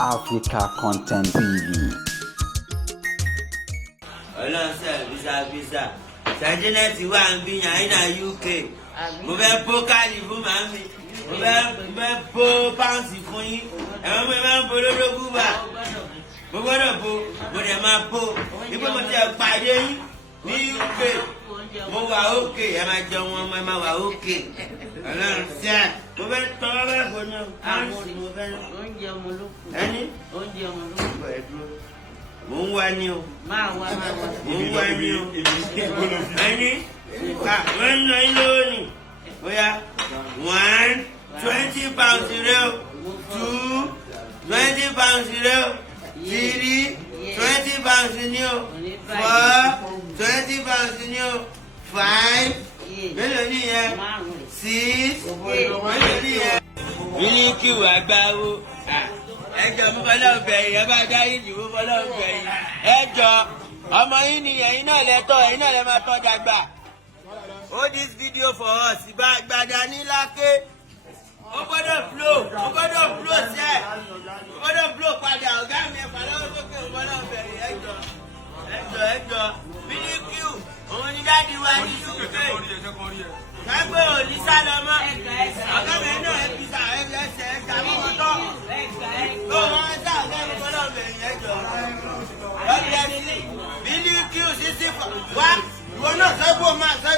Africa Content TV. Hello sir, Biza. Sergeant wà ń bí yàn ní UK. Mo fẹ́ bó káàdì fún màmí. Mo fẹ́ bó páùnsì fún yín. Ẹ̀wọ̀n mo máa ń bo lódógún bá. Mo gbọ́dọ̀ bo, mo dẹ̀ máa bo. Ipò mo ti pàdé yín ní UK. Mo wà òkè, ẹ máa jẹun wọn, ẹ máa wà òkè. Ọlọ́run sẹ́, mo fẹ́ tọrọ bẹ́ẹ̀ fún yín. Páùnsì mo fẹ́. Oúnjẹ ọmọ ló kù. Ẹni? Oúnjẹ ọmọ ló kù. Mo ń wá ní o. Máa wá. Mo ń wá ní o. Ẹni? Wọ́n ń lọ ilé òní. Bóyá 1 20 pounds rẹ o. 2 20 pounds rẹ o. 3 20 pounds ní o. 4 20 pounds ní o. 5 mélòó ní yẹn? 6 mélòó ní yẹn? Mílíkì wà gbáwó. Ẹjọ́ mo bọ́ lọ́wọ́ bẹ̀yìn, ẹ bá dá yìí jù mo bọ́ lọ́wọ́ bẹ̀yìn. Ẹjọ́ ọmọ yín ni ẹ̀yin náà lẹ́tọ̀, ẹ̀yin náà lẹ́ máa tọ́ dàgbà. Hold this video for us. Ìgbàdà ní láké. Ó gbọ́dọ̀ blow sẹ́. Ó gbọ́dọ̀ blow padà. Ọ̀gá mi ẹ̀fà lọ́wọ́ sókè mo bọ́ lọ́wọ́ bẹ̀yìn. Ẹjọ́. Mílíkì òun ni dáàdi wa ní UK. Kágbé òní sálọ mọ́. Ọ̀gá mi náà ẹ fi sà ẹ ẹsẹ̀ ẹja mọ́ tọ́. Ó wọ́n sá ọ̀gá mi bọ́ lọ́wọ́ bẹ̀yìn ẹjọ́. Mílíkì sísí wá. Ìwọ náà sọ́gbó máa sọ